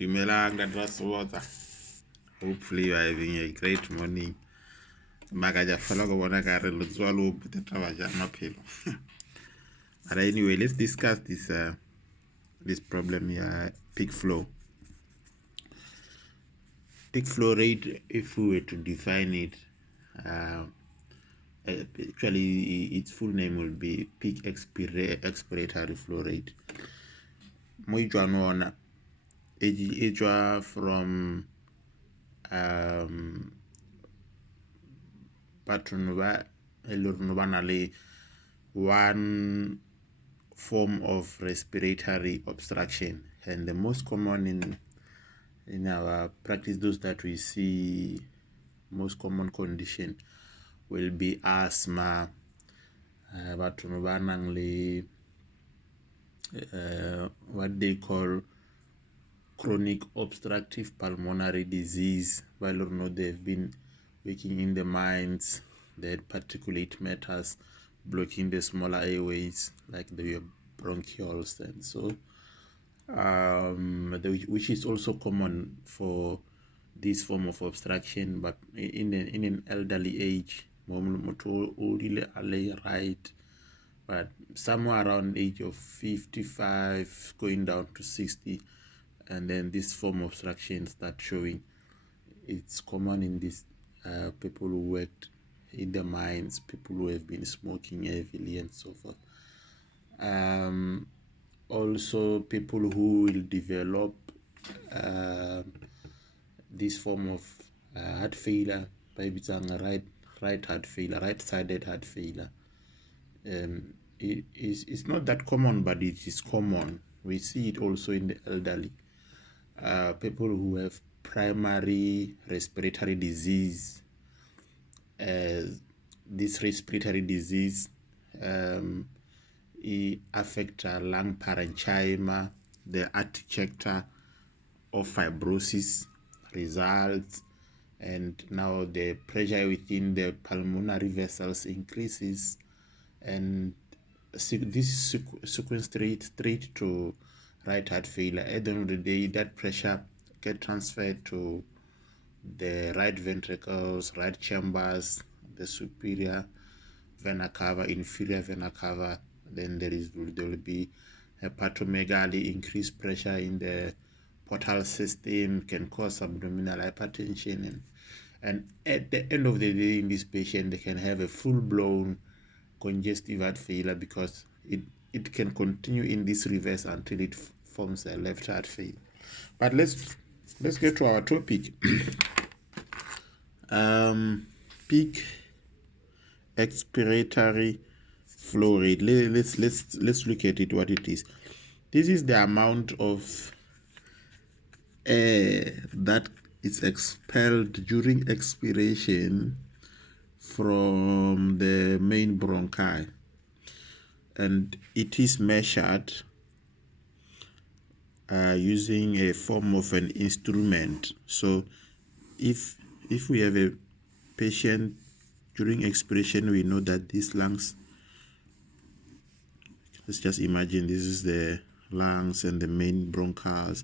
Hopefully you are having a great morning. But anyway, let's discuss this problem here, peak flow. Peak flow rate, if we were to define it, actually its full name will be peak expiratory flow rate. From one form of respiratory obstruction, and the most common in our practice, those that we see, most common condition will be asthma, what they call chronic obstructive pulmonary disease. While they've been working in the mines, the particulate matters blocking the smaller airways like the bronchioles, and so which is also common for this form of obstruction, but in an elderly age, right, but somewhere around age of 55 going down to 60, and then this form of obstruction start showing. It's common in these people who worked in the mines, people who have been smoking heavily, and so forth. Also, people who will develop this form of heart failure, maybe it's right heart failure, right-sided heart failure. It's not that common, but it is common. We see it also in the elderly. People who have primary respiratory disease. This respiratory disease it affects lung parenchyma, the architecture of fibrosis results, and now the pressure within the pulmonary vessels increases, and this is sequenced straight to right heart failure. At the end of the day, that pressure gets transferred to the right ventricles, right chambers, the superior vena cava, inferior vena cava. Then there will be hepatomegaly, increased pressure in the portal system, can cause abdominal hypertension, and at the end of the day, in this patient, they can have a full-blown congestive heart failure, because it can continue in this reverse until it forms a left heart failure. But let's get to our topic. Peak expiratory flow rate. Let's look at it, what it is. This is the amount of air that is expelled during expiration from the main bronchi, and it is measured using a form of an instrument. So if we have a patient during expiration, we know that these lungs, let's just imagine this is the lungs and the main bronchus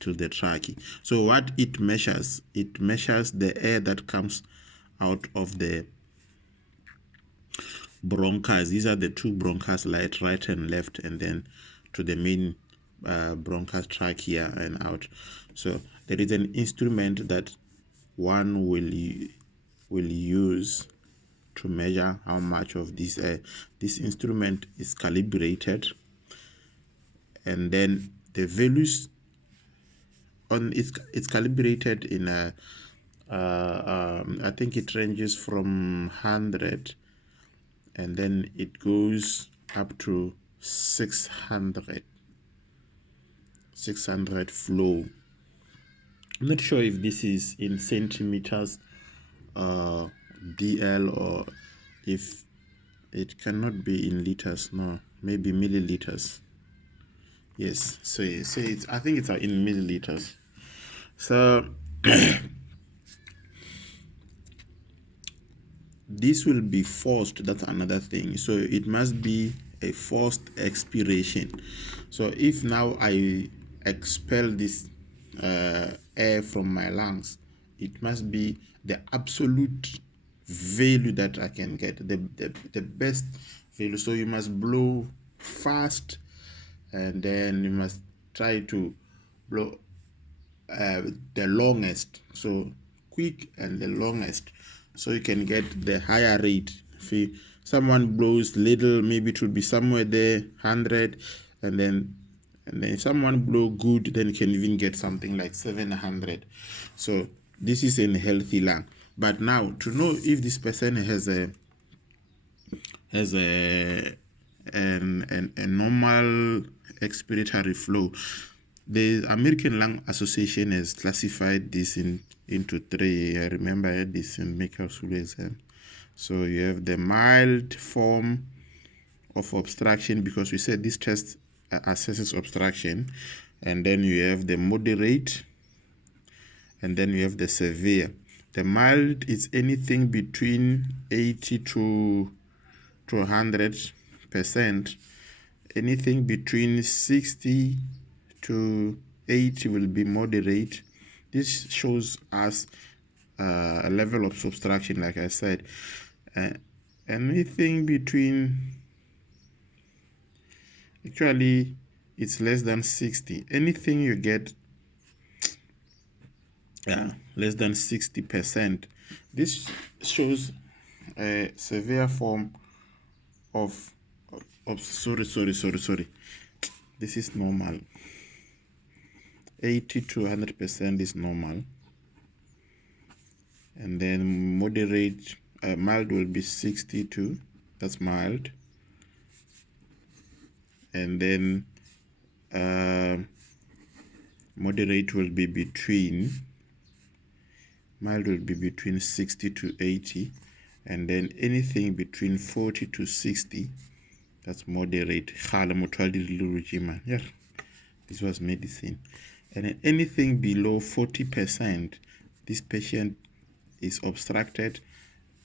to the trachea. So what it measures the air that comes out of the bronchus. These are the two bronchus, right and left, and then to the main bronchus, trachea, and out. So there is an instrument that one will use to measure how much of this air. This instrument is calibrated, and then the values on it's calibrated in a I think it ranges from 100, and then it goes up to 600 flow. I'm not sure if this is in centimeters DL, or if it cannot be in liters. No, maybe milliliters. Yes, so it's I think it's in milliliters. So this will be forced. That's another thing. So it must be a forced expiration. So if now I expel this air from my lungs. It must be the absolute value that I can get, the best value. So you must blow fast, and then you must try to blow the longest, so quick and the longest, so you can get the higher rate. If someone blows little, maybe it would be somewhere there 100, and then if someone blow good, then you can even get something like 700. So this is a healthy lung. But now, to know if this person has a normal expiratory flow, the American Lung Association has classified this into three. I remember I had this in medical school exam. So you have the mild form of obstruction, because we said this test assesses obstruction, and then you have the moderate, and then you have the severe. The mild is anything between 80 to 100%. Anything between 60 to 80 will be moderate. This shows us a level of obstruction, like I said. Anything between, actually it's less than 60. Anything you get less than 60%, this shows a severe form of sorry, this is normal. 80 to 100% is normal, and then moderate, mild will be 62, that's mild, and then moderate will be between, mild will be between 60 to 80, and then anything between 40 to 60, that's moderate. Yeah, this was medicine. And then anything below 40%, this patient is obstructed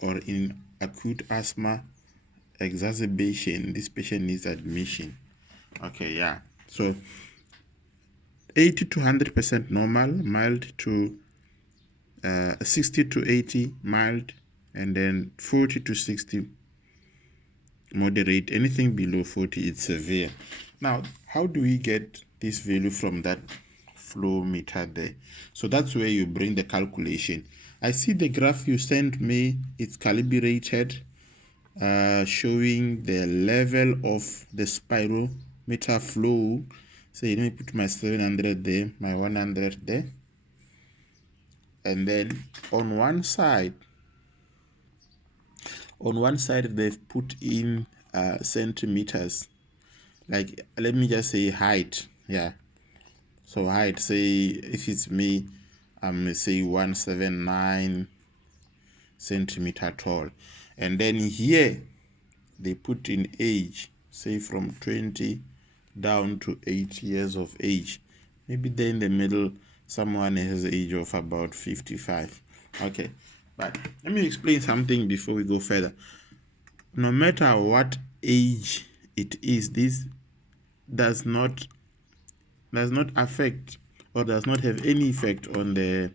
or in acute asthma exacerbation. This patient needs admission. Okay, yeah. So 80 to 100% normal, mild to 60 to 80 mild, and then 40 to 60 moderate. Anything below 40 is severe. Now, how do we get this value from that flow meter there? So that's where you bring the calculation. I see the graph you sent me, it's calibrated, showing the level of the spirometer flow. So let me put my 700 there, my 100 there, and then on one side they've put in centimeters. Like, let me just say height. Yeah, so height, say if it's me, I'm say 179 centimeter tall, and then here they put in age, say from 20 down to 8 years of age. Maybe there in the middle someone has an age of about 55. Okay, but let me explain something before we go further. No matter what age it is, this does not affect or does not have any effect on the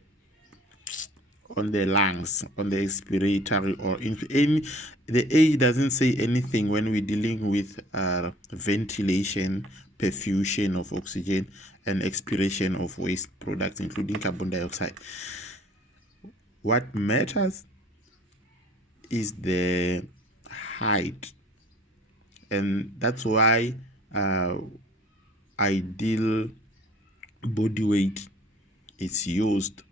lungs, on the expiratory, or in any, the age doesn't say anything when we're dealing with ventilation, perfusion of oxygen, and expiration of waste products, including carbon dioxide. What matters is the height, and that's why ideal body weight is used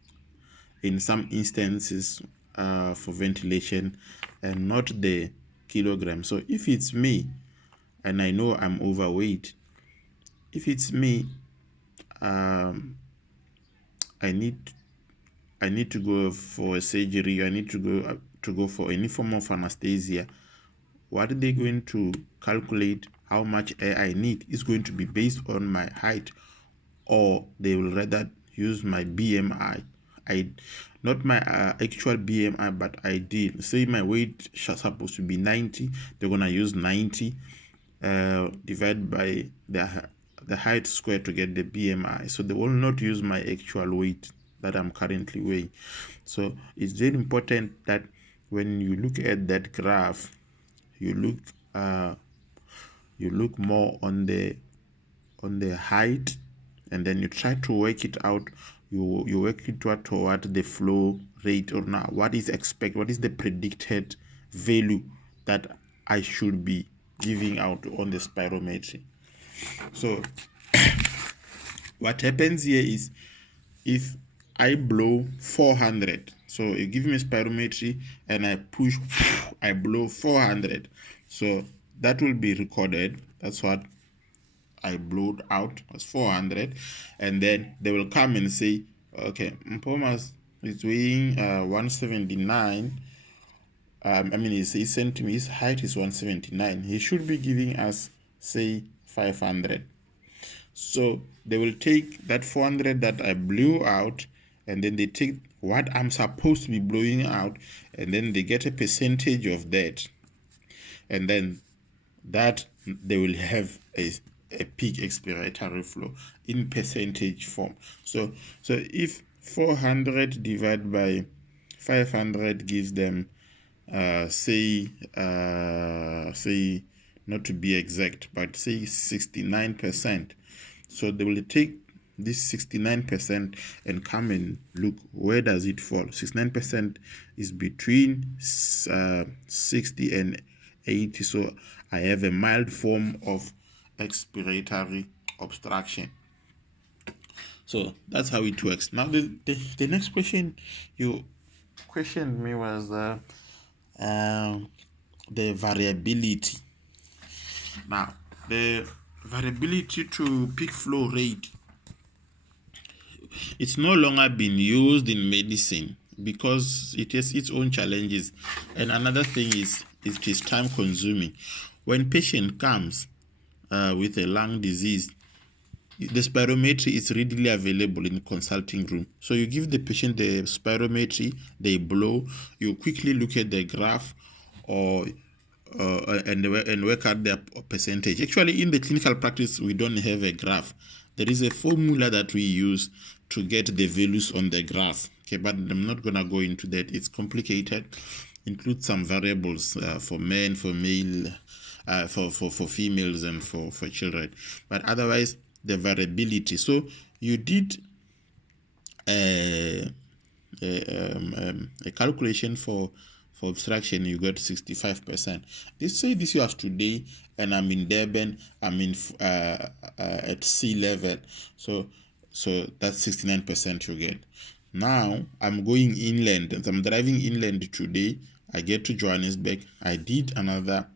in some instances for ventilation, and not the kilogram. So if it's me and I know I'm overweight, if it's me, I need to go for a surgery, I need to go for any form of anesthesia. What are they going to calculate how much air I need is going to be based on my height, or they will rather use my BMI. Not my actual BMI, but ideal. Say my weight is supposed to be 90, they're gonna use 90 divided by the the height square to get the BMI. So they will not use my actual weight that I'm currently weighing. So it's very important that when you look at that graph, you look more on the height, and then you try to work it out. You work it out toward the flow rate, or not what is the predicted value that I should be giving out on the spirometry. So what happens here is, if I blow 400, so you give me spirometry and I push, I blow 400, so that will be recorded. That's what I blowed out, as 400, and then they will come and say, okay, Mpomas is weighing 179. I mean, he sent me, his height is 179. He should be giving us, say, 500. So they will take that 400 that I blew out, and then they take what I'm supposed to be blowing out, and then they get a percentage of that, and then that they will have a peak expiratory flow in percentage form. So if 400 divided by 500 gives them say not to be exact, but say 69%. So they will take this 69% and come and look, where does it fall? 69% is between 60 and 80. So I have a mild form of expiratory obstruction. So that's how it works. Now the next question you questioned me was the variability. Now the variability to peak flow rate, it's no longer being used in medicine because it has its own challenges. And another thing is it is time consuming. When patient comes with a lung disease, the spirometry is readily available in the consulting room. So you give the patient the spirometry, they blow, you quickly look at the graph, or and work out their percentage. Actually, in the clinical practice, we don't have a graph. There is a formula that we use to get the values on the graph. Okay, but I'm not gonna go into that. It's complicated. Includes some variables for men, for male, for females, and for children. But otherwise, the variability. So you did a calculation for obstruction, you got 65%. This was today, and I'm in Durban. I'm in at sea level, so that's 69% you get. Now I'm going inland, and I'm driving inland today. I get to Johannesburg. I did another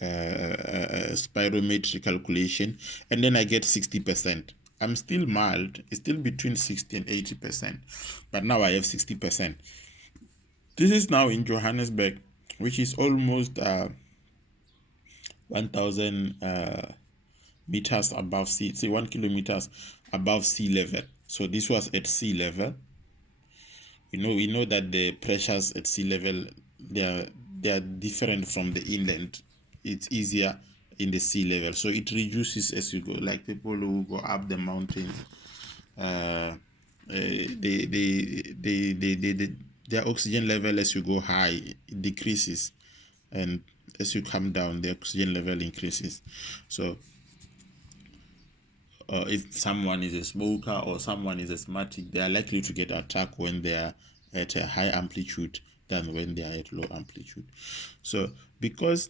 spirometry calculation, and then I get 60%. I'm still mild. It's still between 60 and 80%, but now I have 60%. This is now in Johannesburg, which is almost 1,000 meters above sea, say 1 kilometers above sea level. So this was at sea level. We know that the pressures at sea level, they are different from the inland. It's easier in the sea level, so it reduces as you go. Like people who go up the mountains, their oxygen level as you go high, it decreases, and as you come down, the oxygen level increases. So if someone is a smoker or someone is asthmatic, they are likely to get attacked when they are at a high amplitude than when they are at low amplitude. So because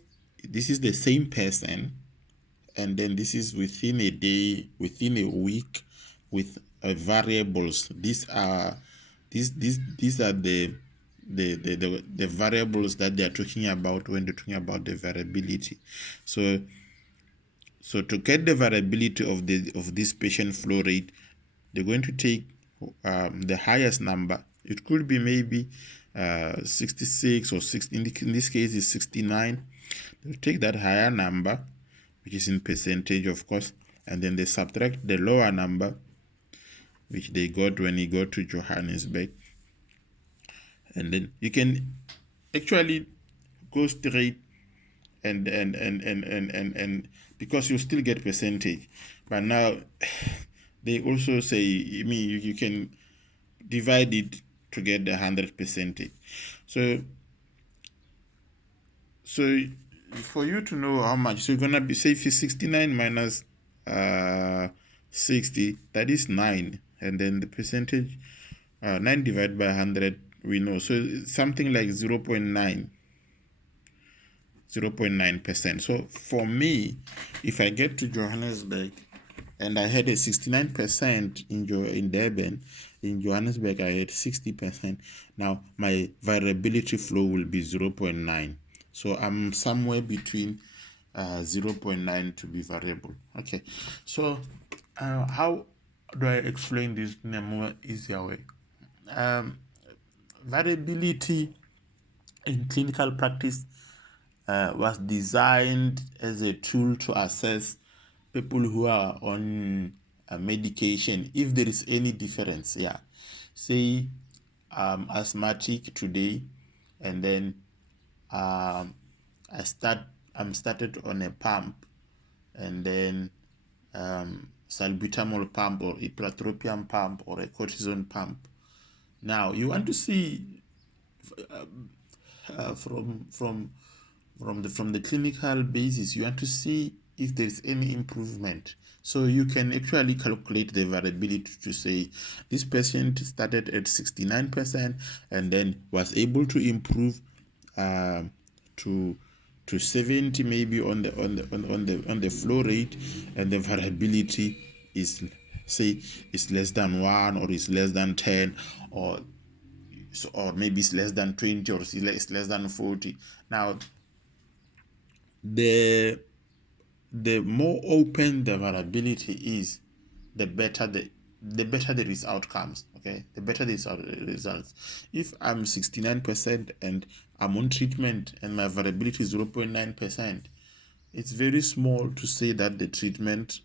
this is the same person, and then this is within a day, within a week, with variables. These are the variables that they are talking about when they're talking about the variability. So to get the variability of this patient flow rate, they're going to take the highest number. It could be maybe 66 or 60. In this case, is 69. They'll take that higher number, which is in percentage, of course, and then they subtract the lower number, which they got when you go to Johannesburg, and then you can actually go straight and because you still get percentage. But now they also say, you can divide it to get the 100%. So for you to know how much, so you're gonna be, say if it's 69 minus 60, that is 9, and then the percentage, 9 divided by 100, we know, so it's something like 0.9%. So for me, if I get to Johannesburg and I had a 69% in Durban, in Johannesburg I had 60%. Now my variability flow will be 0.9. So I'm somewhere between 0.9 to be variable. Okay, so how do I explain this in a more easier way? Variability in clinical practice was designed as a tool to assess people who are on medication, if there is any difference. Yeah, say asthmatic today, and then I'm started on a pump, and then salbutamol pump or ipratropium pump or a cortisone pump. Now you want to see from the clinical basis, you want to see if there's any improvement. So you can actually calculate the variability to say this patient started at 69% and then was able to improve to 70 maybe on the flow rate, and the variability is, say, is less than 1 or is less than 10, or maybe it's less than 20, or it's less than 40. Now the more open the variability is, the better the outcomes. Okay, the better the results. If I'm 69% and I'm on treatment and my variability is 0.9%, it's very small to say that the treatment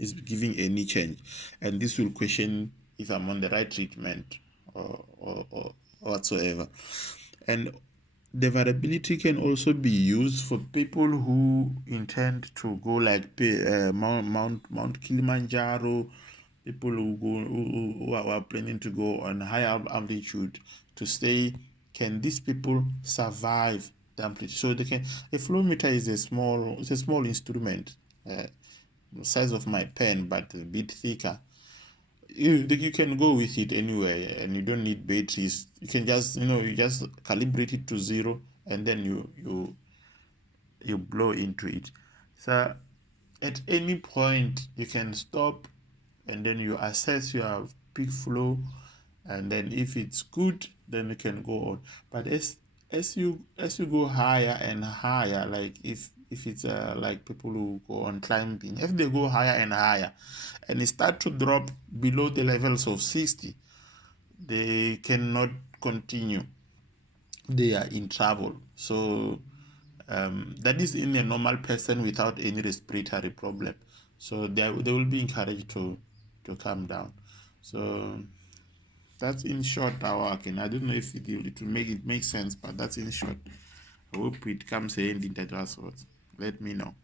is giving any change, and this will question if I'm on the right treatment or whatsoever. And the variability can also be used for people who intend to go like Mount Kilimanjaro, people who are planning to go on higher altitude, to say, can these people survive the amplitude? So they can. A flow meter is a small instrument, size of my pen, but a bit thicker. You can go with it anywhere, and you don't need batteries. You can just you just calibrate it to 0, and then you blow into it. So at any point you can stop, and then you assess your peak flow, and then if it's good, then you can go on. But as you go higher and higher, like if it's like people who go on climbing, if they go higher and higher and it start to drop below the levels of 60, they cannot continue. They are in trouble. So that is in a normal person without any respiratory problem. So they will be encouraged to calm down. So that's in short our working. I don't know if it will make sense, but that's in short. I hope it comes in that words. Let me know.